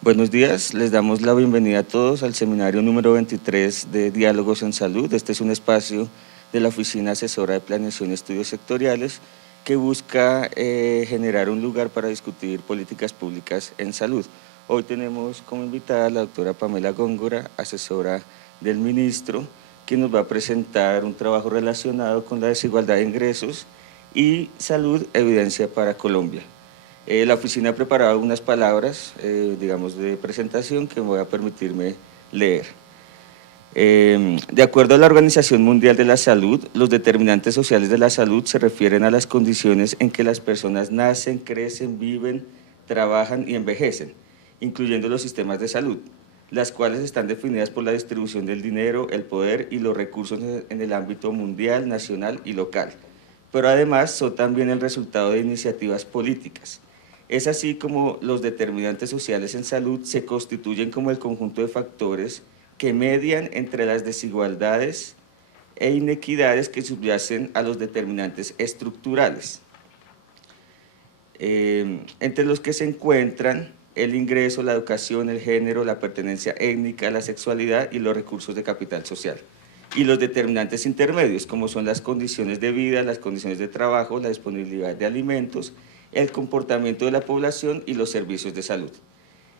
Buenos días, les damos la bienvenida a todos al seminario número 23 de Diálogos en Salud. Este es un espacio de la Oficina Asesora de Planeación y Estudios Sectoriales que busca generar un lugar para discutir políticas públicas en salud. Hoy tenemos como invitada a la doctora Pamela Góngora, asesora del ministro, quien nos va a presentar un trabajo relacionado con la desigualdad de ingresos y salud, evidencia para Colombia. La oficina ha preparado unas palabras, digamos, de presentación que voy a permitirme leer. De acuerdo a la Organización Mundial de la Salud, los determinantes sociales de la salud se refieren a las condiciones en que las personas nacen, crecen, viven, trabajan y envejecen, incluyendo los sistemas de salud, las cuales están definidas por la distribución del dinero, el poder y los recursos en el ámbito mundial, nacional y local, pero además son también el resultado de iniciativas políticas. Es así como los determinantes sociales en salud se constituyen como el conjunto de factores que median entre las desigualdades e inequidades que subyacen a los determinantes estructurales, entre los que se encuentran el ingreso, la educación, el género, la pertenencia étnica, la sexualidad y los recursos de capital social. Y los determinantes intermedios, como son las condiciones de vida, las condiciones de trabajo, la disponibilidad de alimentos, el comportamiento de la población y los servicios de salud.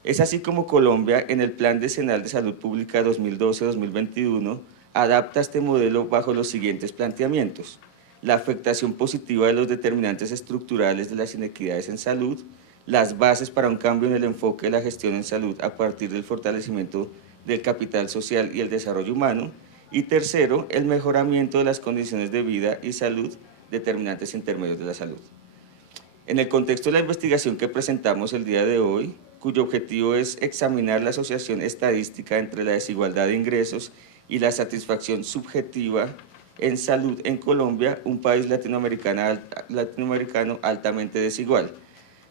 Es así como Colombia, en el Plan Decenal de Salud Pública 2012-2021, adapta este modelo bajo los siguientes planteamientos: la afectación positiva de los determinantes estructurales de las inequidades en salud, las bases para un cambio en el enfoque de la gestión en salud a partir del fortalecimiento del capital social y el desarrollo humano, y tercero, el mejoramiento de las condiciones de vida y salud, determinantes intermedios de la salud. En el contexto de la investigación que presentamos el día de hoy, cuyo objetivo es examinar la asociación estadística entre la desigualdad de ingresos y la satisfacción subjetiva en salud en Colombia, un país latinoamericano altamente desigual.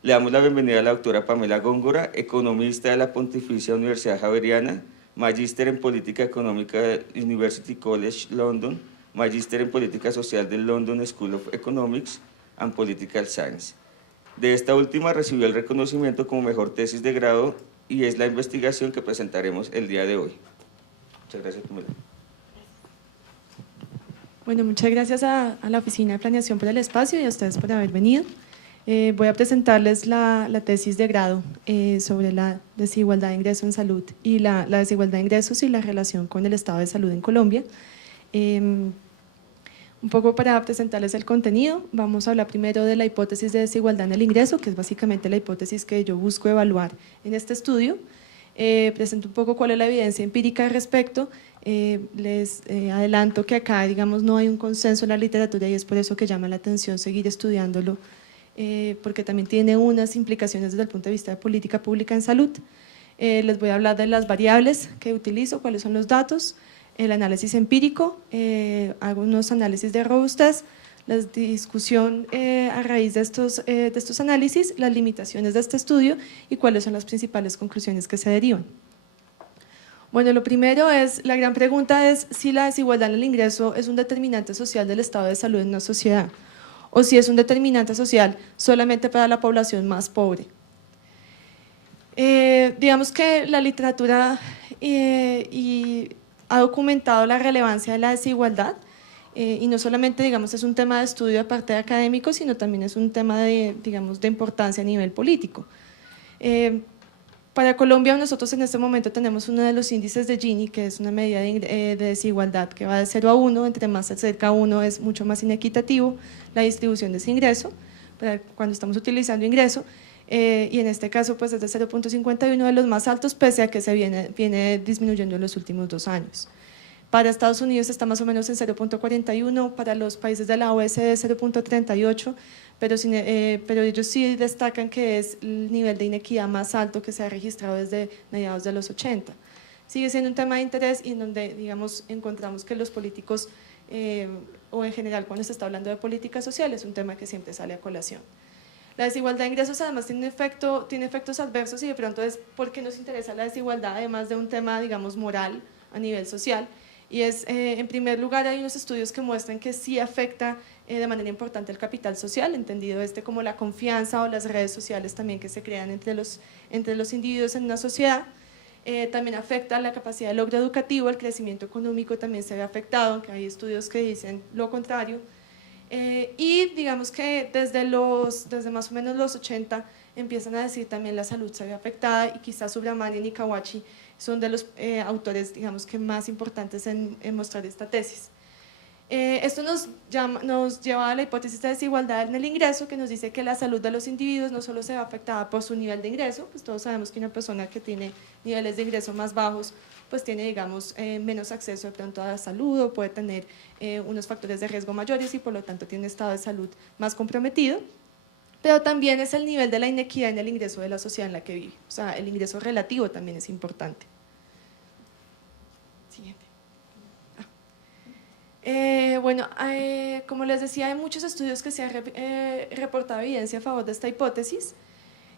Le damos la bienvenida a la doctora Pamela Góngora, economista de la Pontificia Universidad Javeriana, magíster en Política Económica del University College London, magíster en Política Social del London School of Economics and Political Science. De esta última recibió el reconocimiento como mejor tesis de grado y es la investigación que presentaremos el día de hoy. Muchas gracias, Pamela. Bueno, muchas gracias a la Oficina de Planeación por el espacio y a ustedes por haber venido. Voy a presentarles la tesis de grado sobre la desigualdad de ingresos en salud y la desigualdad de ingresos y la relación con el estado de salud en Colombia. Un poco para presentarles el contenido, vamos a hablar primero de la hipótesis de desigualdad en el ingreso, que es básicamente la hipótesis que yo busco evaluar en este estudio. Presento un poco cuál es la evidencia empírica al respecto. Les adelanto que acá, digamos, no hay un consenso en la literatura y es por eso que llama la atención seguir estudiándolo, porque también tiene unas implicaciones desde el punto de vista de política pública en salud. Les voy a hablar de las variables que utilizo, cuáles son los datos, el análisis empírico, hago unos análisis de robustez, la discusión a raíz de estos análisis, las limitaciones de este estudio y cuáles son las principales conclusiones que se derivan. Bueno, lo primero es, la gran pregunta es si la desigualdad en el ingreso es un determinante social del estado de salud en una sociedad o si es un determinante social solamente para la población más pobre. Digamos que la literatura ha documentado la relevancia de la desigualdad y no solamente, digamos, es un tema de estudio de parte de académicos, sino también es un tema de, digamos, de importancia a nivel político. Para Colombia, nosotros en este momento tenemos uno de los índices de Gini, que es una medida de desigualdad que va de 0 a 1, entre más cerca a 1 es mucho más inequitativo la distribución de ese ingreso, cuando estamos utilizando ingreso, y en este caso pues es de 0.51, de los más altos, pese a que se viene disminuyendo en los últimos 2 años. Para Estados Unidos está más o menos en 0.41, para los países de la OECD 0.38, pero ellos sí destacan que es el nivel de inequidad más alto que se ha registrado desde mediados de los 80. Sigue siendo un tema de interés y en donde, digamos, encontramos que los políticos, o en general cuando se está hablando de política social, es un tema que siempre sale a colación. La desigualdad de ingresos además tiene efectos adversos y de pronto es porque nos interesa la desigualdad, además de un tema, digamos, moral a nivel social. Y es, en primer lugar, hay unos estudios que muestran que sí afecta de manera importante el capital social, entendido como la confianza o las redes sociales también que se crean entre los individuos en una sociedad. También afecta la capacidad de logro educativo, el crecimiento económico también se ve afectado, aunque hay estudios que dicen lo contrario. Y digamos que desde más o menos los 80 empiezan a decir también la salud se ve afectada, y quizás Subramanian y Kawachi son de los autores, digamos, que más importantes en mostrar esta tesis. Esto nos lleva a la hipótesis de desigualdad en el ingreso, que nos dice que la salud de los individuos no solo se ve afectada por su nivel de ingreso, pues todos sabemos que una persona que tiene niveles de ingreso más bajos pues tiene, digamos, menos acceso de pronto a la salud, o puede tener unos factores de riesgo mayores y por lo tanto tiene un estado de salud más comprometido, pero también es el nivel de la inequidad en el ingreso de la sociedad en la que vive, o sea, el ingreso relativo también es importante. Siguiente. Bueno, como les decía, hay muchos estudios que se han reportado evidencia a favor de esta hipótesis,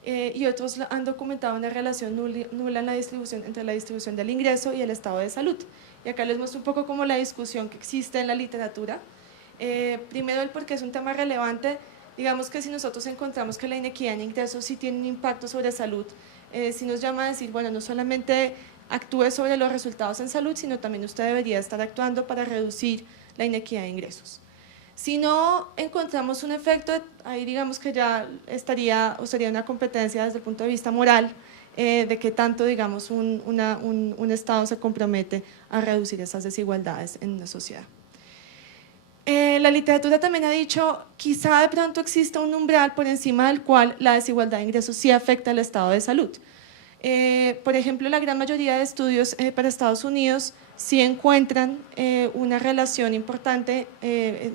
y otros han documentado una relación nula en la distribución, entre la distribución del ingreso y el estado de salud. Y acá les muestro un poco como la discusión que existe en la literatura. Primero, el por qué es un tema relevante. Digamos que si nosotros encontramos que la inequidad en ingresos sí tiene un impacto sobre salud, sí nos llama a decir, bueno, no solamente actúe sobre los resultados en salud, sino también usted debería estar actuando para reducir la inequidad de ingresos. Si no encontramos un efecto, ahí digamos que ya estaría, o sería una competencia desde el punto de vista moral, de qué tanto, digamos, un Estado se compromete a reducir esas desigualdades en una sociedad. La literatura también ha dicho, quizá de pronto exista un umbral por encima del cual la desigualdad de ingresos sí afecta al estado de salud. Por ejemplo, la gran mayoría de estudios para Estados Unidos sí encuentran una relación importante,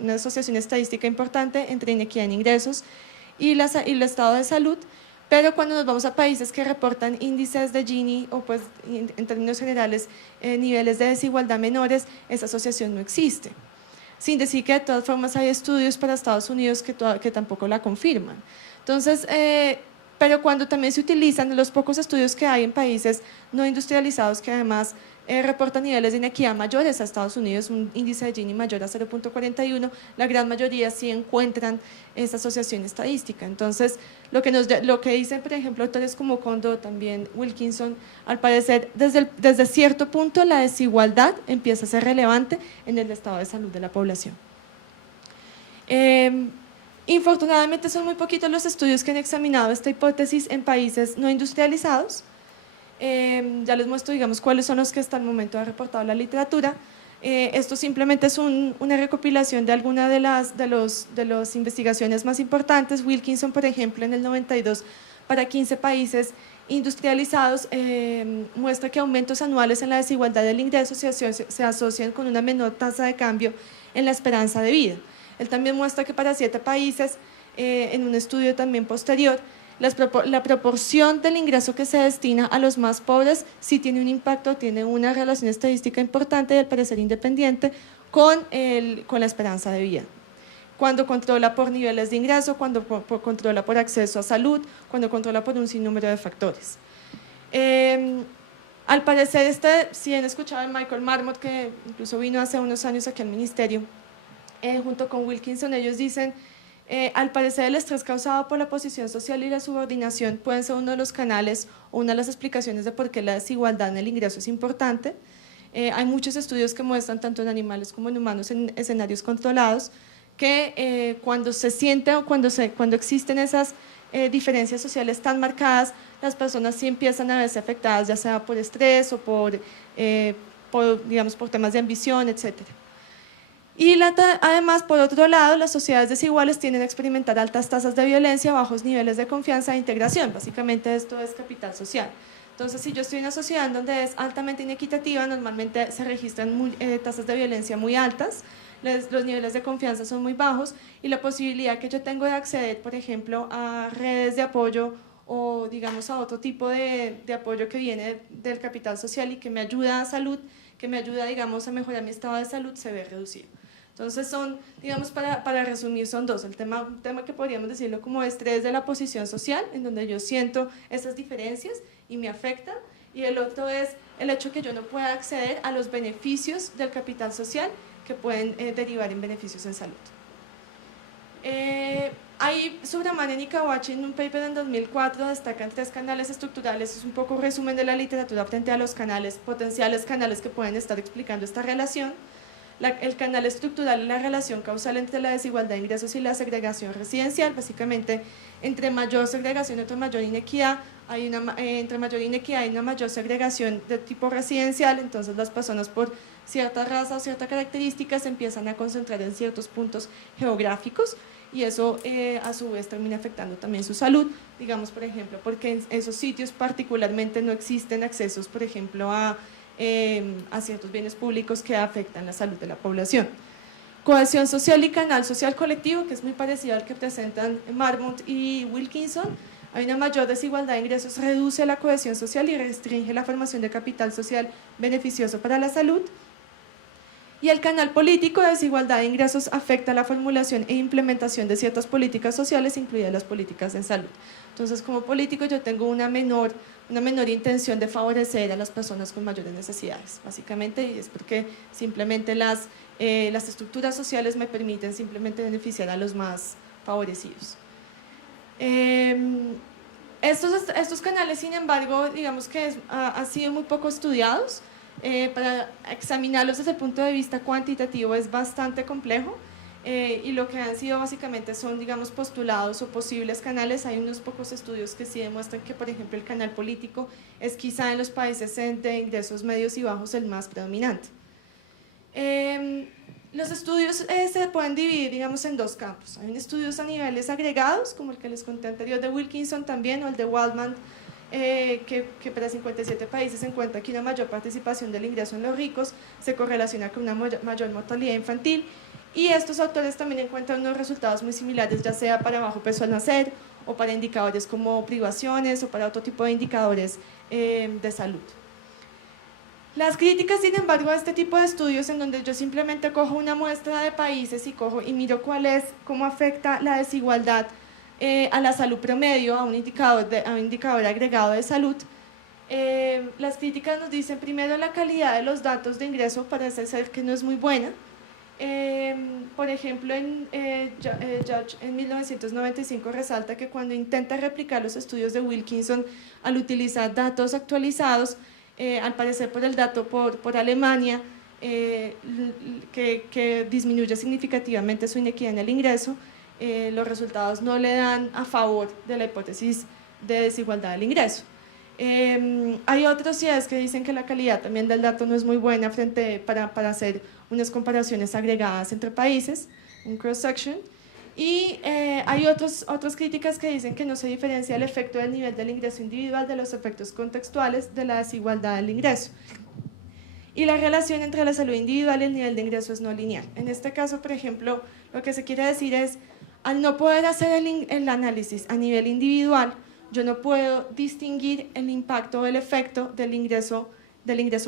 una asociación estadística importante entre inequidad en ingresos y el estado de salud, pero cuando nos vamos a países que reportan índices de Gini, o pues en términos generales niveles de desigualdad menores, esa asociación no existe. Sin decir que de todas formas hay estudios para Estados Unidos que tampoco la confirman. Entonces, pero cuando también se utilizan los pocos estudios que hay en países no industrializados, que además reportan niveles de inequidad mayores a Estados Unidos, un índice de Gini mayor a 0.41, la gran mayoría sí encuentran esa asociación estadística. Entonces, lo que dicen, por ejemplo, autores como Kondo, también Wilkinson, al parecer, desde cierto punto la desigualdad empieza a ser relevante en el estado de salud de la población. Infortunadamente son muy poquitos los estudios que han examinado esta hipótesis en países no industrializados. Ya les muestro, digamos, cuáles son los que hasta el momento ha reportado la literatura. Esto simplemente es una recopilación de algunas de las investigaciones más importantes. Wilkinson, por ejemplo, en el 92, para 15 países industrializados, muestra que aumentos anuales en la desigualdad del ingreso se asocian con una menor tasa de cambio en la esperanza de vida. Él también muestra que para 7 países, en un estudio también posterior, la proporción del ingreso que se destina a los más pobres sí tiene un impacto, tiene una relación estadística importante y al parecer independiente con la esperanza de vida. Cuando controla por niveles de ingreso, cuando controla por acceso a salud, cuando controla por un sinnúmero de factores. Al parecer, si han escuchado a Michael Marmot, que incluso vino hace unos años aquí al ministerio, junto con Wilkinson, ellos dicen, al parecer el estrés causado por la posición social y la subordinación pueden ser uno de los canales o una de las explicaciones de por qué la desigualdad en el ingreso es importante. Hay muchos estudios que muestran, tanto en animales como en humanos, en escenarios controlados, que cuando se siente o cuando existen esas diferencias sociales tan marcadas, las personas sí empiezan a verse afectadas, ya sea por estrés o por temas de ambición, etcétera. Y además, por otro lado, las sociedades desiguales tienden a experimentar altas tasas de violencia, bajos niveles de confianza e integración. Básicamente esto es capital social. Entonces, si yo estoy en una sociedad donde es altamente inequitativa, normalmente se registran tasas de violencia muy altas, los niveles de confianza son muy bajos y la posibilidad que yo tengo de acceder, por ejemplo, a redes de apoyo o digamos a otro tipo de apoyo que viene del capital social y que me ayuda a salud, que me ayuda, digamos, a mejorar mi estado de salud, se ve reducido. Entonces son, digamos, para resumir, son dos. Un tema que podríamos decirlo como estrés de la posición social, en donde yo siento esas diferencias y me afecta, y el otro es el hecho que yo no pueda acceder a los beneficios del capital social que pueden derivar en beneficios en salud. Ahí Subramanian y Kawachi en un paper en 2004 destacan 3 canales estructurales, es un poco resumen de la literatura frente a los canales, potenciales canales que pueden estar explicando esta relación. El canal estructural es la relación causal entre la desigualdad de ingresos y la segregación residencial, básicamente entre mayor segregación entre mayor inequidad, entre mayor inequidad hay una mayor segregación de tipo residencial, entonces las personas por cierta raza o ciertas características se empiezan a concentrar en ciertos puntos geográficos y eso a su vez termina afectando también su salud, digamos por ejemplo, porque en esos sitios particularmente no existen accesos, por ejemplo, a ciertos bienes públicos que afectan la salud de la población. Cohesión social y canal social colectivo, que es muy parecido al que presentan Marmont y Wilkinson. Hay una mayor desigualdad de ingresos, reduce la cohesión social y restringe la formación de capital social beneficioso para la salud. Y el canal político de desigualdad de ingresos afecta la formulación e implementación de ciertas políticas sociales, incluidas las políticas en salud. Entonces, como político yo tengo una menor intención de favorecer a las personas con mayores necesidades, básicamente, y es porque simplemente las estructuras sociales me permiten simplemente beneficiar a los más favorecidos. Estos canales, sin embargo, digamos que han sido muy poco estudiados. Para examinarlos desde el punto de vista cuantitativo es bastante complejo y lo que han sido básicamente son, digamos, postulados o posibles canales. Hay unos pocos estudios que sí demuestran que, por ejemplo, el canal político es quizá en los países de ingresos medios y bajos el más predominante. Los estudios se pueden dividir, digamos, en 2 campos. Hay estudios a niveles agregados, como el que les conté anterior de Wilkinson también, o el de Waldman, que para 57 países se encuentra que una mayor participación del ingreso en los ricos se correlaciona con una mayor mortalidad infantil, y estos autores también encuentran unos resultados muy similares, ya sea para bajo peso al nacer, o para indicadores como privaciones, o para otro tipo de indicadores de salud. Las críticas, sin embargo, a este tipo de estudios en donde yo simplemente cojo una muestra de países y miro cómo afecta la desigualdad a la salud promedio, a un indicador agregado de salud, las críticas nos dicen primero la calidad de los datos de ingreso parece ser que no es muy buena. Por ejemplo, Judge en 1995 resalta que cuando intenta replicar los estudios de Wilkinson al utilizar datos actualizados, al parecer por el dato por Alemania, que disminuye significativamente su inequidad en el ingreso, los resultados no le dan a favor de la hipótesis de desigualdad del ingreso. Hay otros ciudades que dicen que la calidad también del dato no es muy buena para hacer unas comparaciones agregadas entre países, un cross-section, y hay otras críticas que dicen que no se diferencia el efecto del nivel del ingreso individual de los efectos contextuales de la desigualdad del ingreso. Y la relación entre la salud individual y el nivel de ingreso es no lineal. En este caso, por ejemplo, lo que se quiere decir es, al no poder hacer el análisis a nivel individual, yo no puedo distinguir el impacto o el efecto del ingreso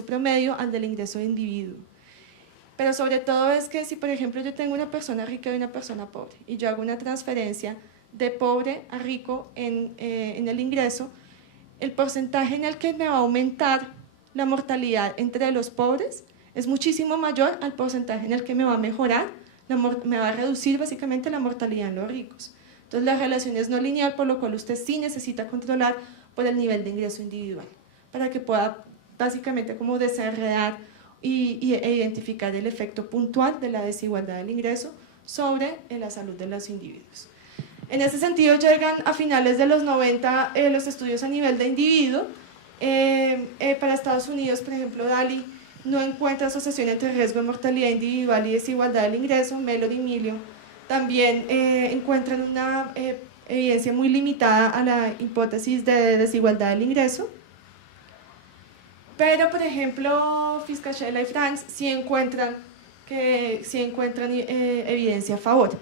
promedio al del ingreso de individuo. Pero sobre todo es que si, por ejemplo, yo tengo una persona rica y una persona pobre, y yo hago una transferencia de pobre a rico en el ingreso, el porcentaje en el que me va a aumentar la mortalidad entre los pobres es muchísimo mayor al porcentaje en el que me va a mejorar, me va a reducir básicamente la mortalidad en los ricos. Entonces la relación es no lineal, por lo cual usted sí necesita controlar por el nivel de ingreso individual, para que pueda básicamente como desenredar e identificar el efecto puntual de la desigualdad del ingreso sobre la salud de los individuos. En ese sentido llegan a finales de los 90 los estudios a nivel de individuo. Para Estados Unidos, por ejemplo, DALI no encuentra asociación entre riesgo de mortalidad individual y desigualdad del ingreso. Mellor y Milio también encuentran una evidencia muy limitada a la hipótesis de desigualdad del ingreso. Pero, por ejemplo, Fiscachella y Franks sí encuentran evidencia a favor.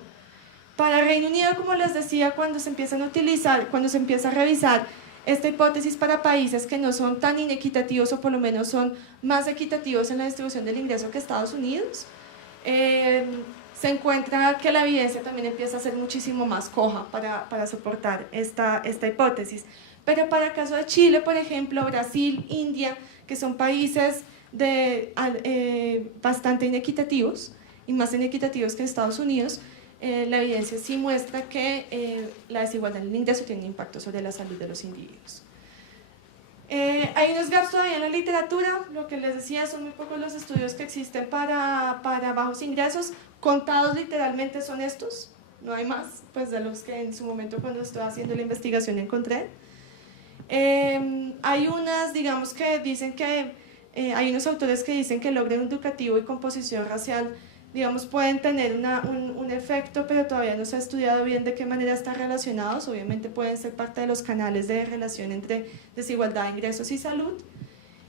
Para Reino Unido, como les decía, cuando se empieza a revisar esta hipótesis para países que no son tan inequitativos o por lo menos son más equitativos en la distribución del ingreso que Estados Unidos, se encuentra que la evidencia también empieza a ser muchísimo más coja para soportar esta hipótesis. Pero para el caso de Chile, por ejemplo, Brasil, India, que son países bastante inequitativos y más inequitativos que Estados Unidos, la evidencia sí muestra que la desigualdad en el ingreso tiene un impacto sobre la salud de los individuos. Hay unos gaps todavía en la literatura, lo que les decía, son muy pocos los estudios que existen para bajos ingresos, contados literalmente son estos, no hay más, pues de los que en su momento cuando estaba haciendo la investigación encontré. Hay unas, digamos que dicen que, hay unos autores que dicen que el orden educativo y composición racial, digamos, pueden tener un efecto, pero todavía no se ha estudiado bien de qué manera están relacionados. Obviamente pueden ser parte de los canales de relación entre desigualdad de ingresos y salud.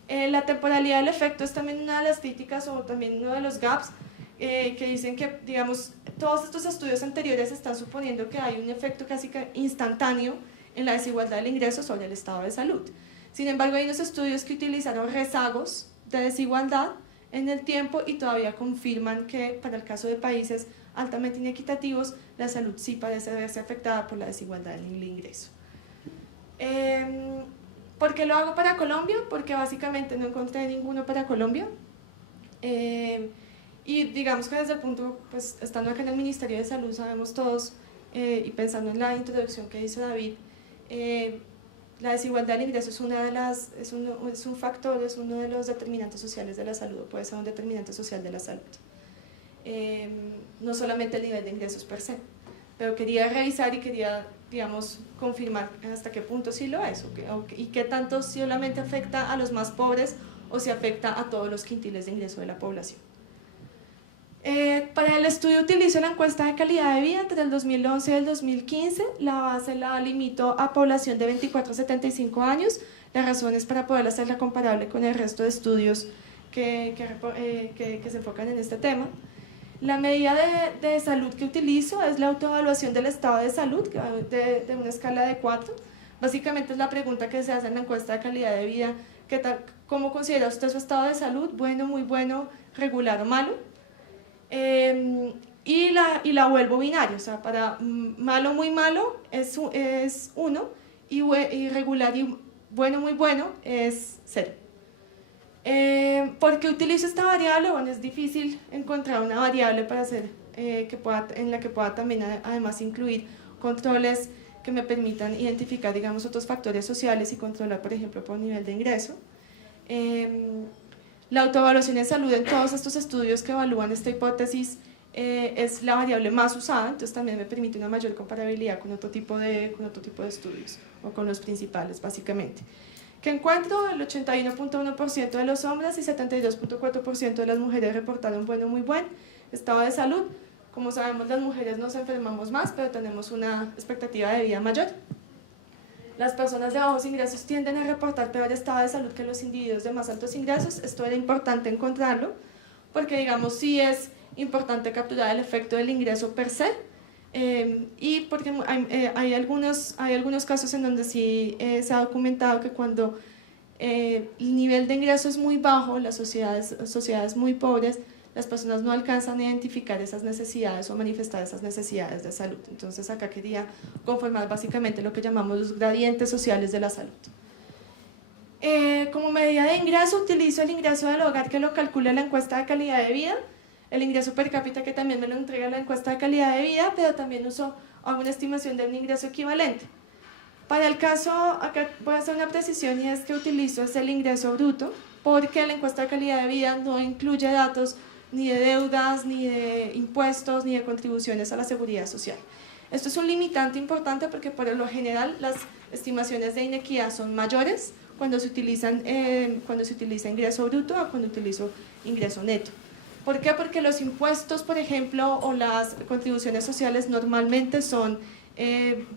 La temporalidad del efecto es también una de las críticas o también uno de los gaps que dicen que, digamos, todos estos estudios anteriores están suponiendo que hay un efecto casi que instantáneo en la desigualdad del ingreso sobre el estado de salud. Sin embargo, hay unos estudios que utilizaron rezagos de desigualdad en el tiempo y todavía confirman que para el caso de países altamente inequitativos, la salud sí parece verse afectada por la desigualdad en el ingreso. ¿Por qué lo hago para Colombia? Porque básicamente no encontré ninguno para Colombia. Y digamos que desde el punto, pues estando acá en el Ministerio de Salud, sabemos todos, y pensando en la introducción que hizo David, la desigualdad del ingreso es un factor, es uno de los determinantes sociales de la salud, o puede ser un determinante social de la salud. No solamente el nivel de ingresos per se, pero quería revisar y quería, digamos, confirmar hasta qué punto sí lo es, y qué tanto solamente afecta a los más pobres o si afecta a todos los quintiles de ingreso de la población. Para el estudio utilizo la encuesta de calidad de vida entre el 2011 y el 2015, la base la limito a población de 24 a 75 años, las razones para poder hacerla comparable con el resto de estudios que se enfocan en este tema. La medida de salud que utilizo es la autoevaluación del estado de salud, de una escala de 4. Básicamente es la pregunta que se hace en la encuesta de calidad de vida, ¿cómo considera usted su estado de salud? Bueno, muy bueno, regular o malo. Y la vuelvo binario, o sea, para malo, muy malo es 1 y regular y bueno, muy bueno es 0. ¿Por qué utilizo esta variable? Bueno, es difícil encontrar una variable para hacer, en la que pueda también además incluir controles que me permitan identificar, digamos, otros factores sociales y controlar, por ejemplo, por nivel de ingreso. La autoevaluación en salud en todos estos estudios que evalúan esta hipótesis es la variable más usada, entonces también me permite una mayor comparabilidad con otro tipo de estudios o con los principales básicamente. Que encuentro el 81.1% de los hombres y 72.4% de las mujeres reportaron bueno muy buen estado de salud. Como sabemos, las mujeres nos enfermamos más, pero tenemos una expectativa de vida mayor. Las personas de bajos ingresos tienden a reportar peor estado de salud que los individuos de más altos ingresos. Esto era importante encontrarlo, porque digamos sí es importante capturar el efecto del ingreso per se, y porque hay algunos casos en donde sí se ha documentado que cuando el nivel de ingreso es muy bajo, las sociedades muy pobres, las personas no alcanzan a identificar esas necesidades o manifestar esas necesidades de salud. Entonces acá quería conformar básicamente lo que llamamos los gradientes sociales de la salud. Como medida de ingreso utilizo el ingreso del hogar que lo calcula la encuesta de calidad de vida, el ingreso per cápita que también me lo entrega la encuesta de calidad de vida, pero también hago una estimación de un ingreso equivalente. Para el caso, acá voy a hacer una precisión y es que utilizo el ingreso bruto, porque la encuesta de calidad de vida no incluye datos ni de deudas, ni de impuestos, ni de contribuciones a la seguridad social. Esto es un limitante importante porque por lo general las estimaciones de inequidad son mayores cuando se utiliza ingreso bruto a cuando utilizo ingreso neto. ¿Por qué? Porque los impuestos, por ejemplo, o las contribuciones sociales normalmente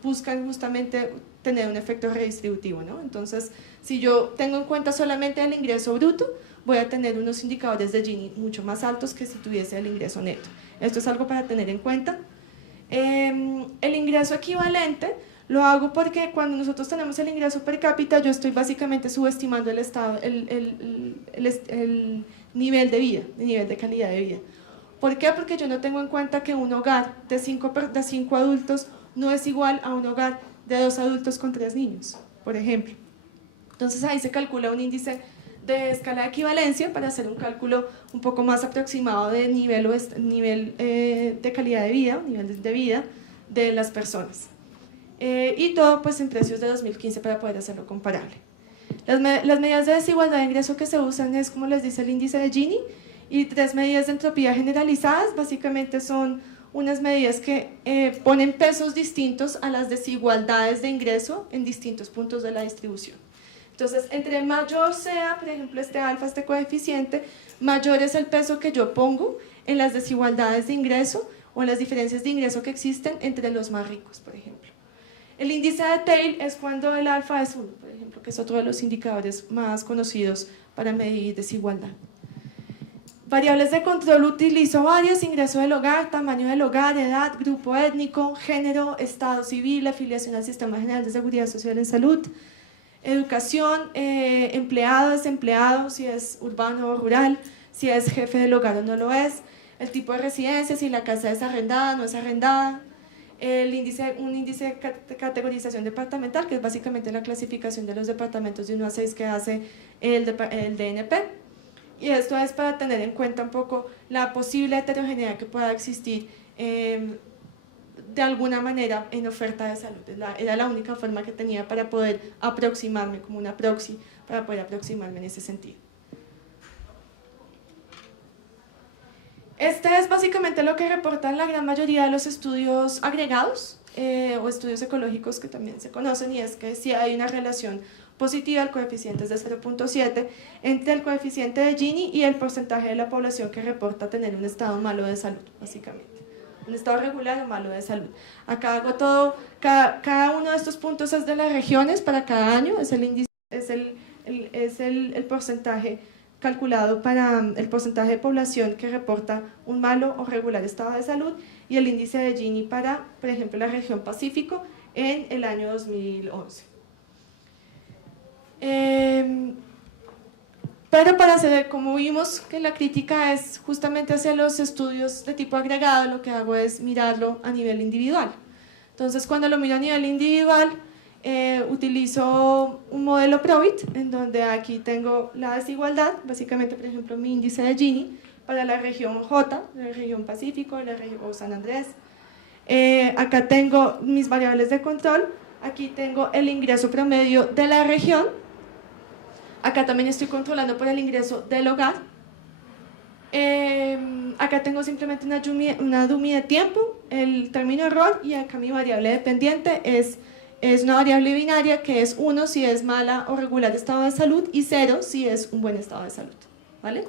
buscan justamente tener un efecto redistributivo, ¿no? Entonces, si yo tengo en cuenta solamente el ingreso bruto, voy a tener unos indicadores de Gini mucho más altos que si tuviese el ingreso neto. Esto es algo para tener en cuenta. El ingreso equivalente lo hago porque cuando nosotros tenemos el ingreso per cápita, yo estoy básicamente subestimando el nivel de vida, el nivel de calidad de vida. ¿Por qué? Porque yo no tengo en cuenta que un hogar de 5 adultos no es igual a un hogar de 2 adultos con 3 niños, por ejemplo. Entonces ahí se calcula un índice de escala de equivalencia para hacer un cálculo un poco más aproximado de nivel, de calidad de vida, nivel de vida de las personas. Y todo pues en precios de 2015 para poder hacerlo comparable. Las medidas de desigualdad de ingreso que se usan es, como les dice, el índice de Gini y 3 medidas de entropía generalizadas. Básicamente son unas medidas que ponen pesos distintos a las desigualdades de ingreso en distintos puntos de la distribución. Entonces, entre mayor sea, por ejemplo, este alfa, este coeficiente, mayor es el peso que yo pongo en las desigualdades de ingreso o en las diferencias de ingreso que existen entre los más ricos, por ejemplo. El índice de Tail es cuando el alfa es 1, por ejemplo, que es otro de los indicadores más conocidos para medir desigualdad. Variables de control utilizo varias: ingreso del hogar, tamaño del hogar, edad, grupo étnico, género, estado civil, afiliación al Sistema General de Seguridad Social en Salud, educación, empleado, desempleado, si es urbano o rural, si es jefe del hogar o no lo es, el tipo de residencia, si la casa es arrendada o no es arrendada, un índice de categorización departamental, que es básicamente la clasificación de los departamentos de 1 a 6 que hace el DNP. Y esto es para tener en cuenta un poco la posible heterogeneidad que pueda existir de alguna manera en oferta de salud. Era la única forma que tenía para poder aproximarme, como una proxy, para poder aproximarme en ese sentido. Este es básicamente lo que reportan la gran mayoría de los estudios agregados o estudios ecológicos que también se conocen, y es que sí hay una relación positiva, el coeficiente es de 0.7 entre el coeficiente de Gini y el porcentaje de la población que reporta tener un estado malo de salud, básicamente. Un estado regular o malo de salud. Acá hago todo, cada uno de estos puntos es de las regiones para cada año, es el índice, es el porcentaje calculado para el porcentaje de población que reporta un malo o regular estado de salud, y el índice de Gini para, por ejemplo, la región Pacífico en el año 2011. Pero para hacer, como vimos que la crítica es justamente hacia los estudios de tipo agregado, lo que hago es mirarlo a nivel individual. Entonces, cuando lo miro a nivel individual, utilizo un modelo Probit, en donde aquí tengo la desigualdad, básicamente, por ejemplo, mi índice de Gini para la región J, la región Pacífico, la región San Andrés. Acá tengo mis variables de control, aquí tengo el ingreso promedio de la región. Acá también estoy controlando por el ingreso del hogar. Acá tengo simplemente una dummy de tiempo, el término error, y acá mi variable dependiente es una variable binaria que es 1 si es mala o regular estado de salud y 0 si es un buen estado de salud. ¿Vale?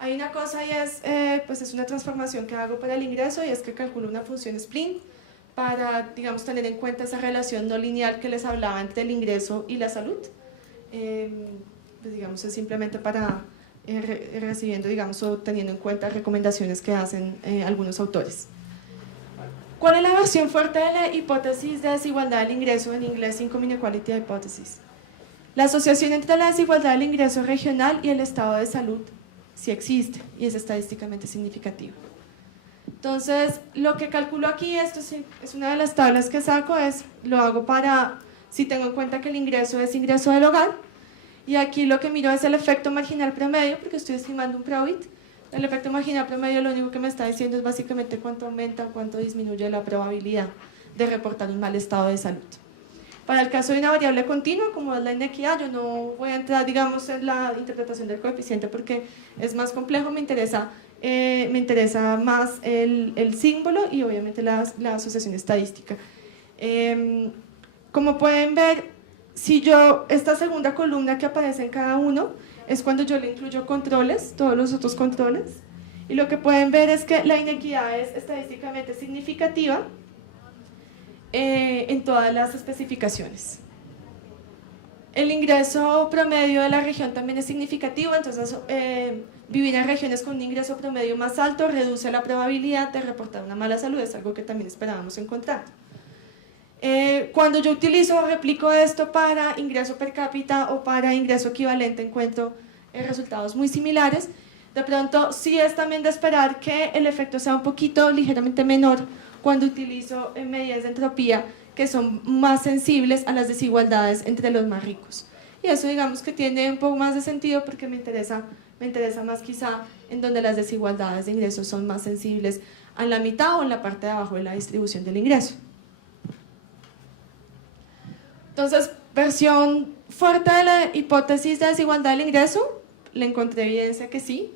Hay una cosa y pues es una transformación que hago para el ingreso, y es que calculo una función split para, digamos, tener en cuenta esa relación no lineal que les hablaba entre el ingreso y la salud. Pues digamos, es simplemente para recibiendo, digamos, o teniendo en cuenta recomendaciones que hacen algunos autores. ¿Cuál es la versión fuerte de la hipótesis de desigualdad del ingreso, en inglés Income Inequality Hypothesis? La asociación entre la desigualdad del ingreso regional y el estado de salud sí existe y es estadísticamente significativa. Entonces, lo que calculo aquí, esto es una de las tablas que saco, lo hago para, si tengo en cuenta que el ingreso es ingreso del hogar, y aquí lo que miro es el efecto marginal promedio, porque estoy estimando un Probit. El efecto marginal promedio lo único que me está diciendo es básicamente cuánto aumenta, cuánto disminuye la probabilidad de reportar un mal estado de salud. Para el caso de una variable continua, como es la inequidad, yo no voy a entrar, digamos, en la interpretación del coeficiente porque es más complejo, me interesa más el símbolo y obviamente la asociación estadística. Como pueden ver, esta segunda columna que aparece en cada uno es cuando yo le incluyo controles, todos los otros controles, y lo que pueden ver es que la inequidad es estadísticamente significativa en todas las especificaciones. El ingreso promedio de la región también es significativo, entonces vivir en regiones con un ingreso promedio más alto reduce la probabilidad de reportar una mala salud, es algo que también esperábamos encontrar. Cuando yo replico esto para ingreso per cápita o para ingreso equivalente, encuentro resultados muy similares. De pronto sí es también de esperar que el efecto sea un poquito ligeramente menor cuando utilizo medidas de entropía que son más sensibles a las desigualdades entre los más ricos. Y eso digamos que tiene un poco más de sentido porque me interesa más quizá en donde las desigualdades de ingresos son más sensibles a la mitad o en la parte de abajo de la distribución del ingreso. Entonces, versión fuerte de la hipótesis de desigualdad del ingreso, le encontré evidencia que sí.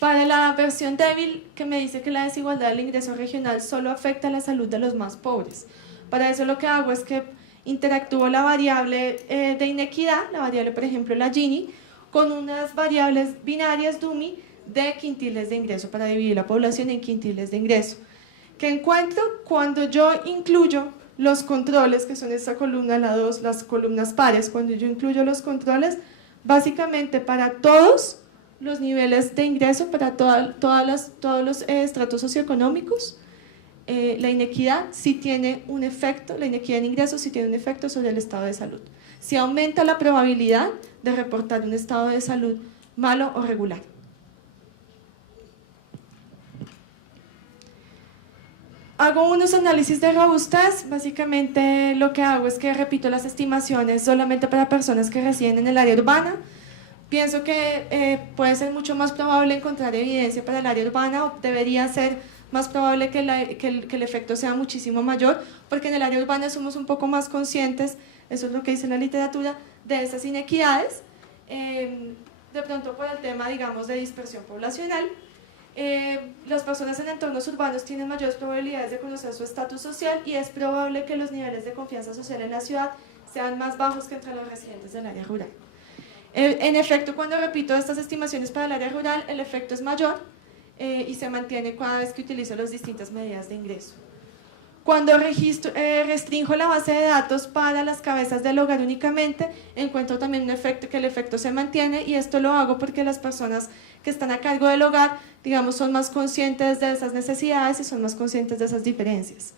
Para la versión débil, que me dice que la desigualdad del ingreso regional solo afecta la salud de los más pobres. Para eso lo que hago es que interactúo la variable de inequidad, la variable por ejemplo la Gini, con unas variables binarias Dummy de quintiles de ingreso para dividir la población en quintiles de ingreso. Que encuentro cuando yo incluyo los controles, que son esta columna, la 2, las columnas pares, cuando yo incluyo los controles, básicamente para todos los niveles de ingreso, para todos los estratos socioeconómicos, la inequidad sí tiene un efecto, la inequidad en ingresos sí tiene un efecto sobre el estado de salud. Sí aumenta la probabilidad de reportar un estado de salud malo o regular. Hago unos análisis de robustez, básicamente lo que hago es que repito las estimaciones solamente para personas que residen en el área urbana. Pienso que puede ser mucho más probable encontrar evidencia para el área urbana, o debería ser más probable que el efecto sea muchísimo mayor, porque en el área urbana somos un poco más conscientes, eso es lo que dice la literatura, de esas inequidades, de pronto por el tema, digamos, de dispersión poblacional. Las personas en entornos urbanos tienen mayores probabilidades de conocer su estatus social y es probable que los niveles de confianza social en la ciudad sean más bajos que entre los residentes del área rural. En efecto, cuando repito estas estimaciones para el área rural, el efecto es mayor y se mantiene cada vez que utilizo las distintas medidas de ingreso. Cuando restringo la base de datos para las cabezas del hogar únicamente, encuentro también un efecto, que el efecto se mantiene, y esto lo hago porque las personas que están a cargo del hogar, digamos, son más conscientes de esas necesidades y son más conscientes de esas diferencias.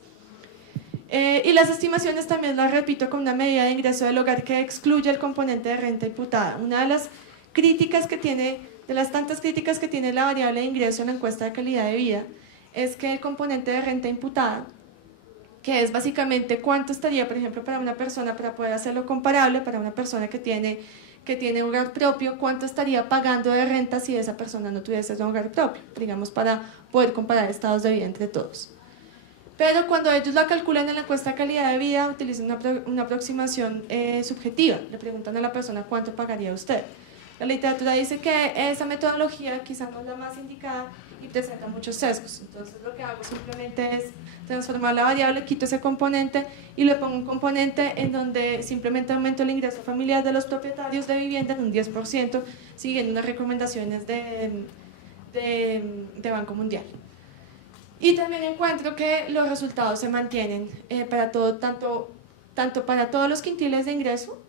Y las estimaciones también las repito con una medida de ingreso del hogar que excluye el componente de renta imputada. Una de las críticas que tiene, de las tantas críticas que tiene la variable de ingreso en la encuesta de calidad de vida, es que el componente de renta imputada, que es básicamente cuánto estaría, por ejemplo, para una persona, para poder hacerlo comparable, para una persona que tiene hogar propio, cuánto estaría pagando de renta si esa persona no tuviese un hogar propio, digamos, para poder comparar estados de vida entre todos. Pero cuando ellos la calculan en la encuesta de calidad de vida, utilizan una aproximación subjetiva, le preguntan a la persona cuánto pagaría usted. La literatura dice que esa metodología quizá no es la más indicada y presenta muchos sesgos. Entonces lo que hago simplemente es transformar la variable, quito ese componente y le pongo un componente en donde simplemente aumento el ingreso familiar de los propietarios de vivienda en un 10%, siguiendo unas recomendaciones de Banco Mundial. Y también encuentro que los resultados se mantienen tanto para todos los quintiles de ingreso,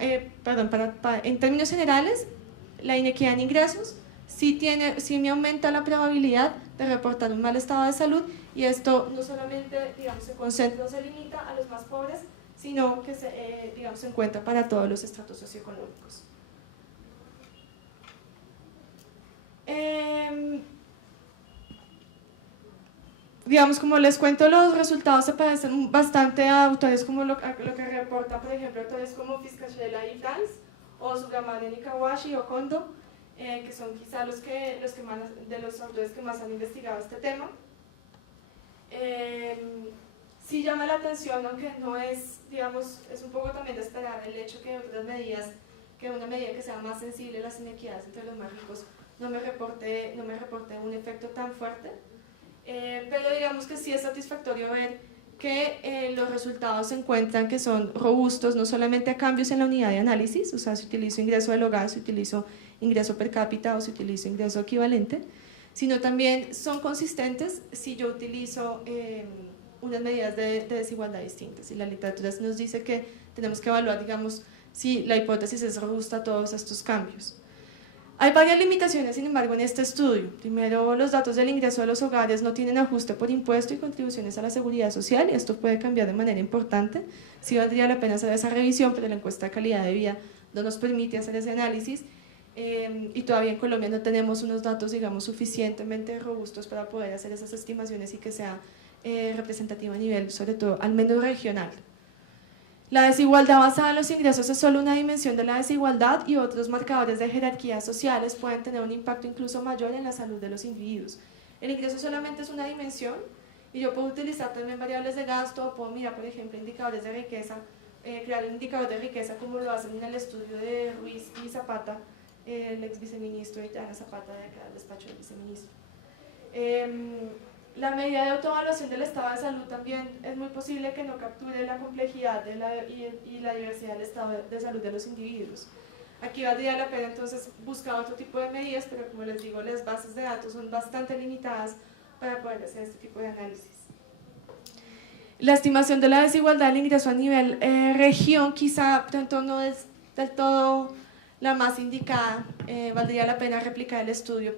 en términos generales, la inequidad en ingresos sí me aumenta la probabilidad de reportar un mal estado de salud, y esto no solamente, digamos, se concentra, no se limita a los más pobres, sino que se encuentra para todos los estratos socioeconómicos. Digamos, como les cuento, los resultados se parecen bastante a autores como lo que reportan, por ejemplo, autores como Fiscachella y Franz, o Sugamane, Nikawashi o Kondo, que son quizá de los autores que más han investigado este tema. Sí llama la atención, aunque no es, digamos, es un poco también de esperar el hecho que otras medidas, que una medida que sea más sensible a las inequidades entre los más ricos no me reporte un efecto tan fuerte. Pero digamos que sí es satisfactorio ver que los resultados se encuentran que son robustos, no solamente a cambios en la unidad de análisis, o sea, si utilizo ingreso del hogar, si utilizo ingreso per cápita o si utilizo ingreso equivalente, sino también son consistentes si yo utilizo unas medidas de desigualdad distintas. Y la literatura nos dice que tenemos que evaluar, digamos, si la hipótesis es robusta a todos estos cambios. Hay varias limitaciones, sin embargo, en este estudio. Primero, los datos del ingreso de los hogares no tienen ajuste por impuesto y contribuciones a la seguridad social, y esto puede cambiar de manera importante. Sí valdría la pena hacer esa revisión, pero la encuesta de calidad de vida no nos permite hacer ese análisis, y todavía en Colombia no tenemos unos datos, digamos, suficientemente robustos para poder hacer esas estimaciones y que sea representativa a nivel, sobre todo, al menos regional. La desigualdad basada en los ingresos es solo una dimensión de la desigualdad y otros marcadores de jerarquías sociales pueden tener un impacto incluso mayor en la salud de los individuos. El ingreso solamente es una dimensión y yo puedo utilizar también variables de gasto, puedo mirar, por ejemplo, indicadores de riqueza, crear un indicador de riqueza como lo hacen en el estudio de Ruiz y Zapata, el ex viceministro y Ana Zapata del despacho del viceministro. La medida de autoevaluación del estado de salud también es muy posible que no capture la complejidad y la diversidad del estado de salud de los individuos. Aquí valdría la pena entonces buscar otro tipo de medidas, pero como les digo, las bases de datos son bastante limitadas para poder hacer este tipo de análisis. La estimación de la desigualdad del ingreso a nivel región quizá pronto no es del todo la más indicada, valdría la pena replicar el estudio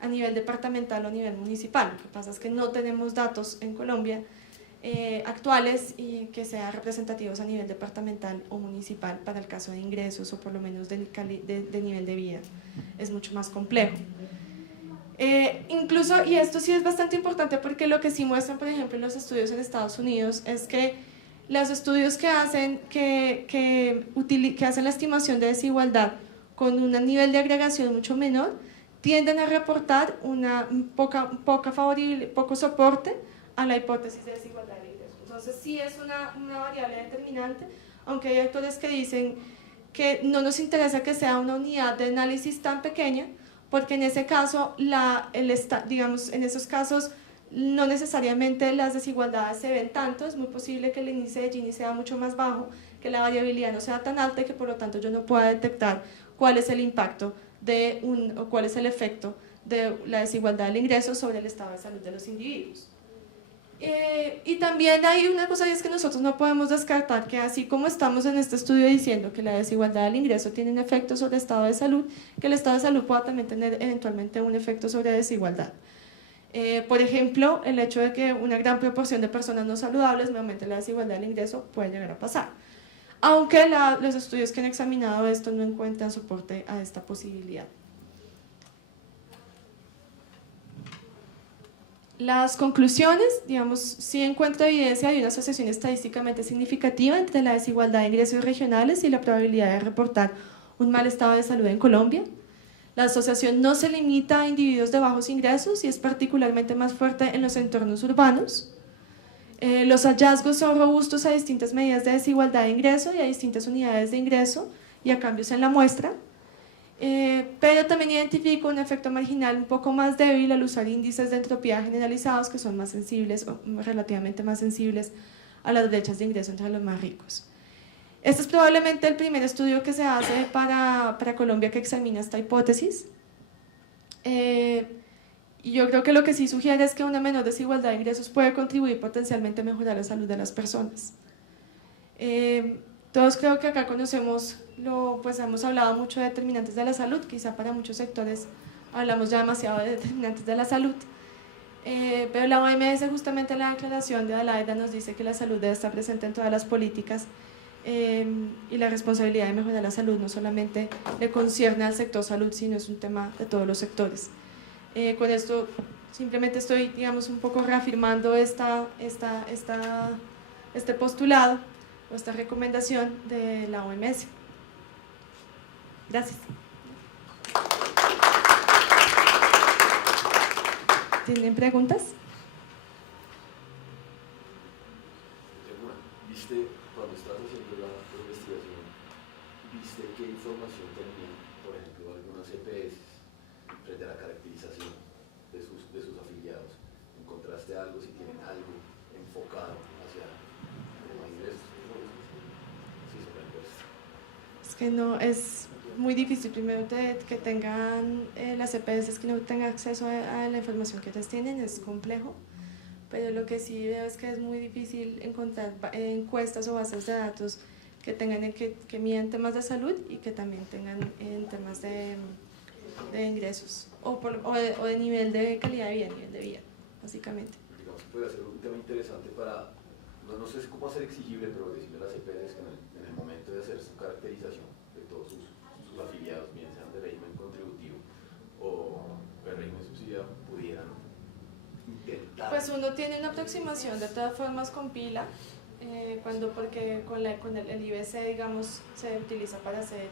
a nivel departamental o a nivel municipal. Lo que pasa es que no tenemos datos en Colombia actuales y que sean representativos a nivel departamental o municipal para el caso de ingresos o por lo menos de nivel de vida. Es mucho más complejo. Incluso, y esto sí es bastante importante porque lo que sí muestran, por ejemplo, en los estudios en Estados Unidos es que los estudios que hacen la estimación de desigualdad con un nivel de agregación mucho menor tienden a reportar poco soporte a la hipótesis de desigualdad de ingresos. Entonces sí es una variable determinante, aunque hay autores que dicen que no nos interesa que sea una unidad de análisis tan pequeña, porque en ese caso, digamos, en esos casos no necesariamente las desigualdades se ven tanto, es muy posible que el índice de Gini sea mucho más bajo, que la variabilidad no sea tan alta y que por lo tanto yo no pueda detectar cuál es el impacto o cuál es el efecto de la desigualdad del ingreso sobre el estado de salud de los individuos. Y también hay una cosa y es que nosotros no podemos descartar que así como estamos en este estudio diciendo que la desigualdad del ingreso tiene un efecto sobre el estado de salud, que el estado de salud pueda también tener eventualmente un efecto sobre la desigualdad. Por ejemplo, el hecho de que una gran proporción de personas no saludables me aumente la desigualdad del ingreso puede llegar a pasar, aunque los estudios que han examinado esto no encuentran soporte a esta posibilidad. Las conclusiones, digamos, sí encuentro evidencia de una asociación estadísticamente significativa entre la desigualdad de ingresos regionales y la probabilidad de reportar un mal estado de salud en Colombia. La asociación no se limita a individuos de bajos ingresos y es particularmente más fuerte en los entornos urbanos. Los hallazgos son robustos a distintas medidas de desigualdad de ingreso y a distintas unidades de ingreso y a cambios en la muestra. Pero también identifico un efecto marginal un poco más débil al usar índices de entropía generalizados que son más sensibles o relativamente más sensibles a las brechas de ingreso entre los más ricos. Este es probablemente el primer estudio que se hace para Colombia que examina esta hipótesis. Y yo creo que lo que sí sugiere es que una menor desigualdad de ingresos puede contribuir potencialmente a mejorar la salud de las personas. Todos creo que acá conocemos, pues hemos hablado mucho de determinantes de la salud, quizá para muchos sectores hablamos ya demasiado de determinantes de la salud, pero la OMS justamente en la declaración de Adelaida nos dice que la salud debe estar presente en todas las políticas y la responsabilidad de mejorar la salud no solamente le concierne al sector salud, sino es un tema de todos los sectores. Con esto simplemente estoy, digamos, un poco reafirmando este postulado o esta recomendación de la OMS. Gracias. ¿Tienen preguntas? ¿Viste, cuando estás haciendo la investigación, viste qué información tenían, por ejemplo, algunas EPS frente a la caracterización de sus afiliados? ¿Encontraste algo, si tienen algo enfocado hacia los ingresos? Sí, sobre la encuesta. Es que no, es muy difícil primero que tengan las EPS que no tengan acceso a la información que ellas tienen, es complejo, pero lo que sí veo es que es muy difícil encontrar encuestas o bases de datos que tengan que midan temas de salud y que también tengan en temas de ingresos o de nivel de calidad de vida, nivel de vida, básicamente. Digamos que puede ser un tema interesante para, no sé cómo hacer exigible, pero decirle a las EPS que en el momento de hacer su caracterización de todos sus afiliados, bien sean de régimen contributivo o de régimen subsidiado, pudieran intentar Pues uno tiene una aproximación de todas formas con pila, porque con el IBC, digamos, se utiliza para saber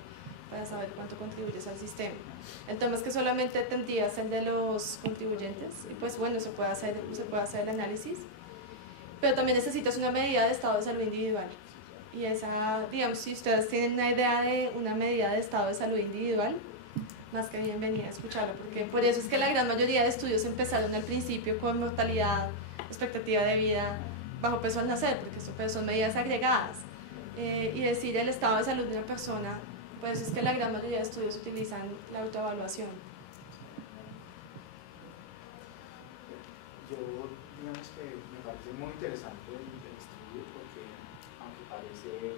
cuánto contribuyes al sistema. El tema es que solamente tendrías el de los contribuyentes, y pues bueno, se puede hacer el análisis, pero también necesitas una medida de estado de salud individual. Y esa, digamos, si ustedes tienen una idea de una medida de estado de salud individual, más que bienvenida a escucharlo, porque por eso es que la gran mayoría de estudios empezaron al principio con mortalidad, expectativa de vida, bajo peso al nacer, porque eso pues, son medidas agregadas, y decir el estado de salud de una persona, pues es que la gran mayoría de estudios utilizan la autoevaluación. Yo, digamos que me parece muy interesante el estudio porque, aunque parece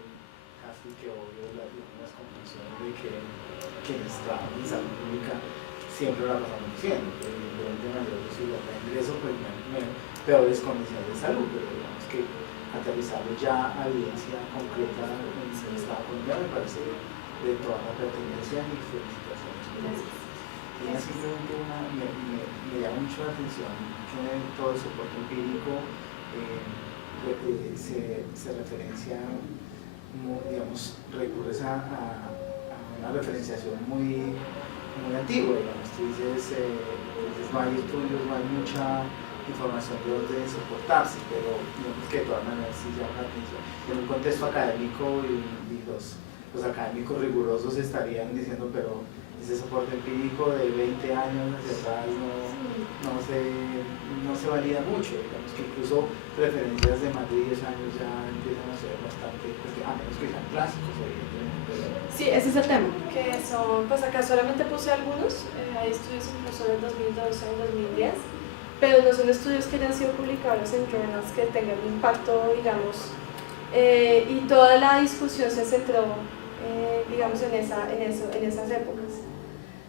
casi que obvio las conclusiones de que quienes trabajan en salud pública siempre la pasamos diciendo que evidentemente mayor desigualdad de ingreso, pues peores condiciones de salud, pero digamos que aterrizarlo ya a evidencia concreta en el Estado colombiano me parece de toda la pertinencia y felicitaciones. Tenía simplemente me llama mucho la atención que todo el soporte empírico se referencia, digamos, recurres a una referenciación muy antigua, digamos, tú dices, no hay estudios, no hay mucha información de dónde soportarse, pero digamos que de todas maneras sí llama la atención. En un contexto académico y los académicos rigurosos estarían diciendo, pero ese soporte empírico de 20 años hacia atrás no se valida mucho, digamos que incluso referencias de más de 10 años ya empiezan a ser bastante, a menos que sean clásicos, evidentemente. Sí, ese es el tema, que son, pues acá solamente puse algunos, hay estudios incluso del 2012, del 2010, pero no son estudios que hayan sido publicados en journals que tengan un impacto, digamos, y toda la discusión se centró, digamos, en esas épocas.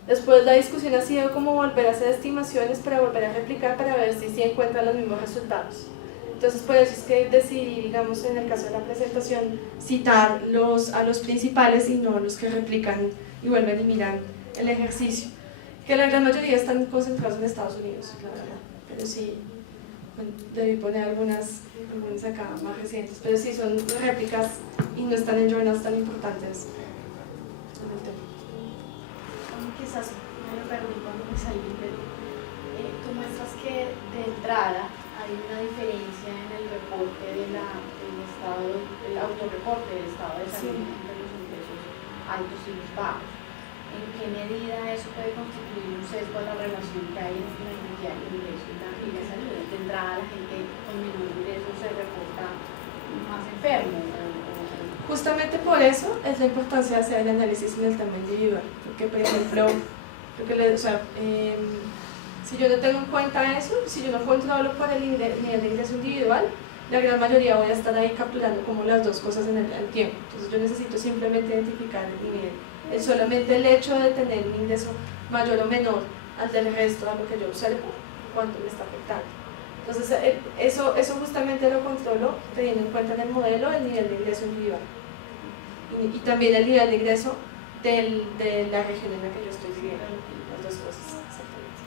Después la discusión ha sido como volver a hacer estimaciones para volver a replicar para ver si encuentran los mismos resultados. Entonces por eso es que decidí, digamos, en el caso de la presentación, citar a los principales y no los que replican y vuelven y miran el ejercicio. Que la gran mayoría están concentrados en Estados Unidos, la verdad. Pero sí, bueno, debí poner algunas acá más recientes, pero sí son réplicas y no están en journals tan importantes. Quizás me lo perdí cuando me salí, pero tú muestras que de entrada hay una diferencia en el reporte del estado, el autorreporte del estado de salud entre los ingresos altos y los bajos. ¿En qué medida eso puede constituir un sesgo a la relación que hay entre la energía del ingreso y la salud? De entrada la gente con menor ingreso se reporta más enfermo. Justamente por eso es la importancia de hacer el análisis en el tema individual, porque por ejemplo, si yo no tengo en cuenta eso, si yo no controlo por el nivel de ingreso individual, la gran mayoría voy a estar ahí capturando como las dos cosas en el tiempo. Entonces yo necesito simplemente identificar el nivel. Solamente el hecho de tener un ingreso mayor o menor al del resto, a lo que yo observo, cuánto me está afectando. Entonces eso justamente lo controlo teniendo en cuenta en el modelo el nivel de ingreso individual y también el nivel de ingreso de la región en la que yo estoy viviendo, las dos cosas exactamente.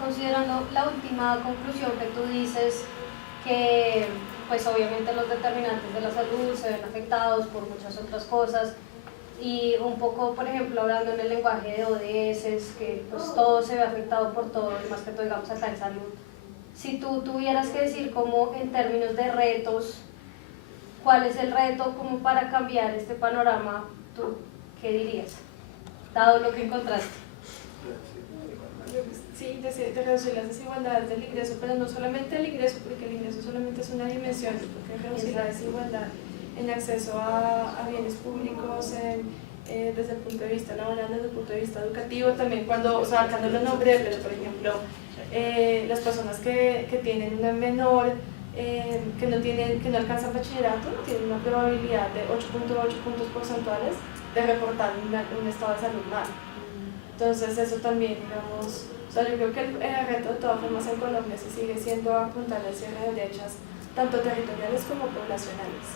Considerando la última conclusión que tú dices, que pues obviamente los determinantes de la salud se ven afectados por muchas otras cosas, y un poco, por ejemplo, hablando en el lenguaje de ODS, que pues todo se ve afectado por todo, y más que todo, digamos, acá en salud. Si tú tuvieras que decir como en términos de retos, ¿cuál es el reto como para cambiar este panorama? ¿Tú qué dirías, dado lo que encontraste? Sí, de reducir las desigualdades del ingreso, pero no solamente el ingreso, porque el ingreso solamente es una dimensión, porque reducir la desigualdad en acceso a bienes públicos, desde el punto de vista laboral, desde el punto de vista educativo, también cuando, o sea, acá no lo nombré, pero por ejemplo, las personas que tienen una menor, que no alcanzan bachillerato, tienen una probabilidad de 8.8 puntos porcentuales de reportar un estado de salud mal. Entonces eso también, digamos, o sea, yo creo que el reto de todas formas en Colombia se sigue siendo apuntar al cierre de brechas tanto territoriales como poblacionales,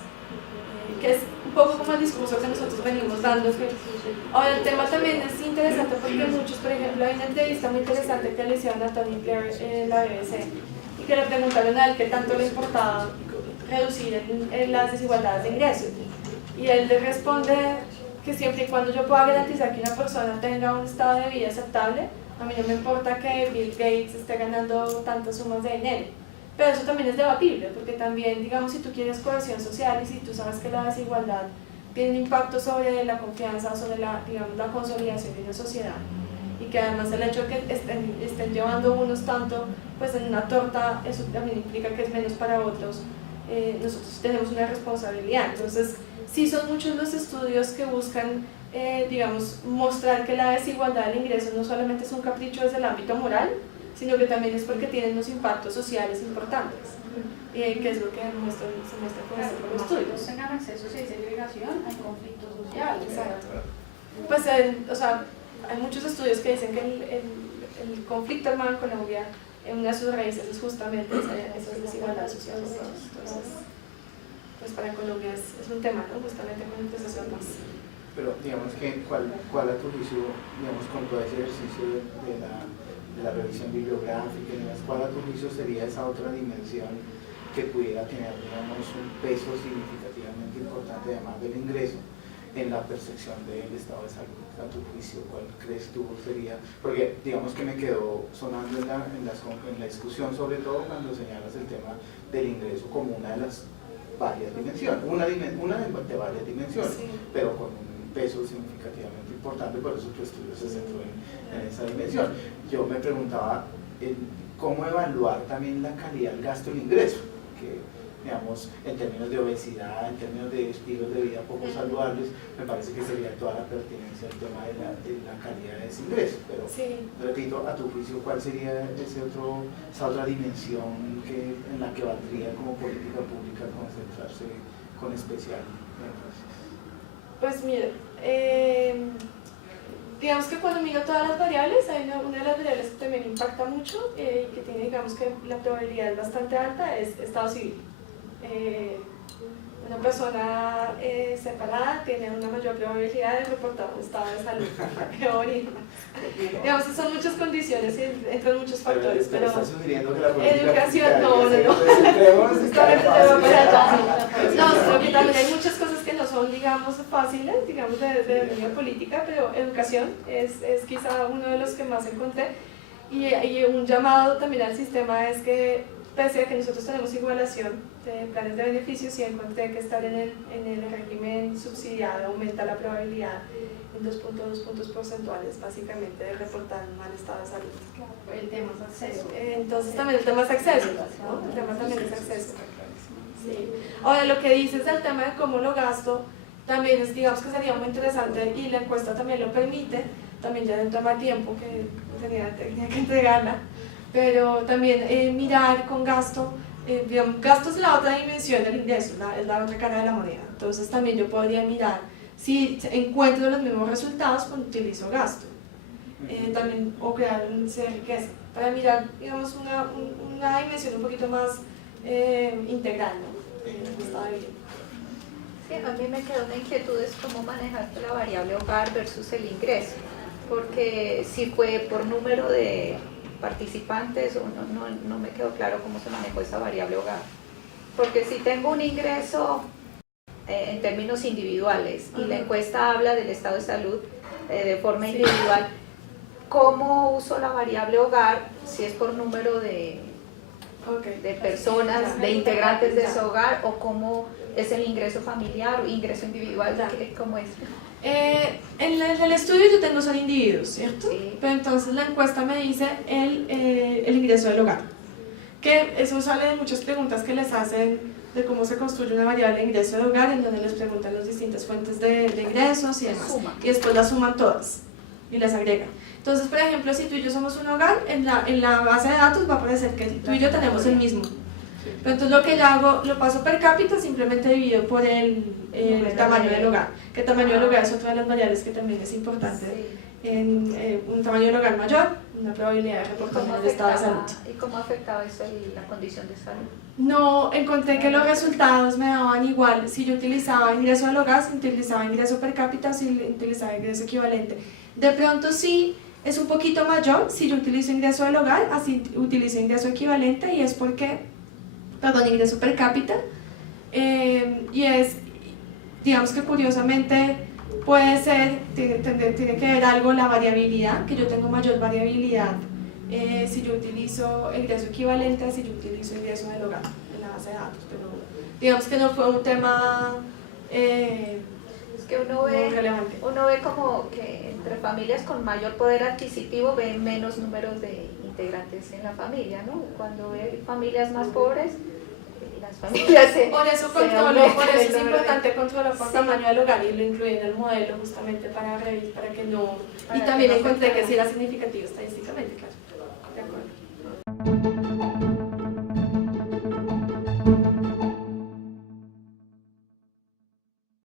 que es un poco como el discurso que nosotros venimos dando. Ahora, el tema también es interesante porque muchos, por ejemplo, hay una entrevista muy interesante que le hicieron a Tony Blair en la BBC y que le preguntaron a él qué tanto le importaba reducir en las desigualdades de ingresos, y él le responde que siempre y cuando yo pueda garantizar que una persona tenga un estado de vida aceptable, a mí no me importa que Bill Gates esté ganando tantas sumas de dinero. Pero eso también es debatible, porque también, digamos, si tú quieres cohesión social y si tú sabes que la desigualdad tiene un impacto sobre la confianza, sobre la, digamos, la consolidación de una sociedad, y que además el hecho de que estén llevando unos tanto pues en una torta, eso también implica que es menos para otros. Nosotros tenemos una responsabilidad. Entonces, sí son muchos los estudios que buscan, digamos, mostrar que la desigualdad del ingreso no solamente es un capricho desde el ámbito moral, sino que también es porque tienen unos impactos sociales importantes, que es lo que se muestra con Claro, estos los estudios. estudios tengan acceso si hay segregación, hay conflictos sociales. Exacto. Pues, o sea, hay muchos estudios que dicen que el conflicto armado en Colombia, una de sus raíces es justamente esas desigualdades sociales. Entonces, pues para Colombia es un tema, ¿no? Justamente con el proceso de paz. Pero digamos que, ¿cuál a tu juicio, digamos, con todo ese ejercicio de la revisión bibliográfica y demás, cuál a tu juicio sería esa otra dimensión que pudiera tener, digamos, un peso significativamente importante, además del ingreso, en la percepción del estado de salud? A tu juicio, ¿cuál crees tú sería? Porque digamos que me quedó sonando en la discusión, sobre todo cuando señalas el tema del ingreso como una de las varias dimensiones, una de varias dimensiones, sí, pero con un peso significativamente importante, por eso tu estudio se centró en esa dimensión. Yo me preguntaba cómo evaluar también la calidad del gasto y el ingreso, que digamos, en términos de obesidad, en términos de estilos de vida poco saludables, me parece que sería toda la pertinencia el tema de la calidad de ese ingreso. Pero, sí, repito, a tu juicio, ¿cuál sería esa otra dimensión en la que valdría como política pública concentrarse con especial énfasis? Pues mira, digamos que cuando miro todas las variables, hay una de las variables que también impacta mucho y que tiene, digamos, que la probabilidad es bastante alta, es estado civil. Una persona separada tiene una mayor probabilidad de reportar un estado de salud peor y digamos que son muchas condiciones y entran muchos factores, pero ¿estás sugiriendo que la política educación, no, sino que también hay muchas cosas que no son, digamos, fáciles, digamos, de línea política, pero educación es quizá uno de los que más encontré, y un llamado también al sistema es que, pese a que nosotros tenemos igualación de planes de beneficios, sí encontré que estar en el régimen subsidiado aumenta la probabilidad en 2.2 puntos porcentuales, básicamente, de reportar un mal estado de salud. El tema es acceso. Entonces también el tema es acceso, ¿no? El tema también es acceso. Sí. Ahora, lo que dices del tema de cómo lo gasto, también es, digamos, que sería muy interesante, y la encuesta también lo permite, también ya dentro de tiempo que tenía que entregarla, pero también mirar con gasto, digamos, gasto es la otra dimensión del ingreso, es la otra cara de la moneda. Entonces también yo podría mirar si encuentro los mismos resultados cuando utilizo gasto, también, o crear un índice de riqueza, para mirar, digamos, una dimensión un poquito más integral, ¿no? Está bien. Sí, a mí me quedó una inquietud es cómo manejaste la variable hogar versus el ingreso, porque si fue por número de participantes, no me quedó claro cómo se manejó esa variable hogar, porque si tengo un ingreso en términos individuales y la encuesta habla del estado de salud de forma individual, ¿cómo uso la variable hogar si es por número de personas, de integrantes de ese hogar, o cómo es el ingreso familiar o ingreso individual? ¿Cómo es? En el estudio yo tengo son individuos, ¿cierto? Sí. Pero entonces la encuesta me dice el ingreso del hogar, que eso sale de muchas preguntas que les hacen de cómo se construye una variable de ingreso de hogar, en donde les preguntan las distintas fuentes de ingresos y demás, y después las suman todas y las agregan. Entonces, por ejemplo, si tú y yo somos un hogar, en la base de datos va a aparecer que tú y yo tenemos el mismo. Pero entonces lo que yo hago, lo paso per cápita, simplemente divido por el tamaño del hogar, que el tamaño del hogar es otra de las variables que también es importante un tamaño del hogar mayor, una probabilidad de reportar en el estado de salud. ¿Y cómo afectaba eso la condición de salud? No, encontré que los resultados me daban igual si yo utilizaba ingreso del hogar, si utilizaba ingreso per cápita o si utilizaba ingreso equivalente. De pronto sí es un poquito mayor si yo utilizo ingreso del hogar, así utilizo ingreso equivalente, y es porque, perdón, ingreso per cápita, y es, digamos que curiosamente puede ser, tiene que ver algo la variabilidad, que yo tengo mayor variabilidad si yo utilizo ingreso equivalente a si yo utilizo ingreso del hogar en la base de datos, pero digamos que no fue un tema Es que uno muy relevante. ve como que entre familias con mayor poder adquisitivo ven menos números de integrantes en la familia, ¿no? Cuando ve familias más pobres, las familias Por eso es importante controlar por tamaño del hogar y lo incluí en el modelo justamente para que no... Y también encontré que sí era significativo estadísticamente.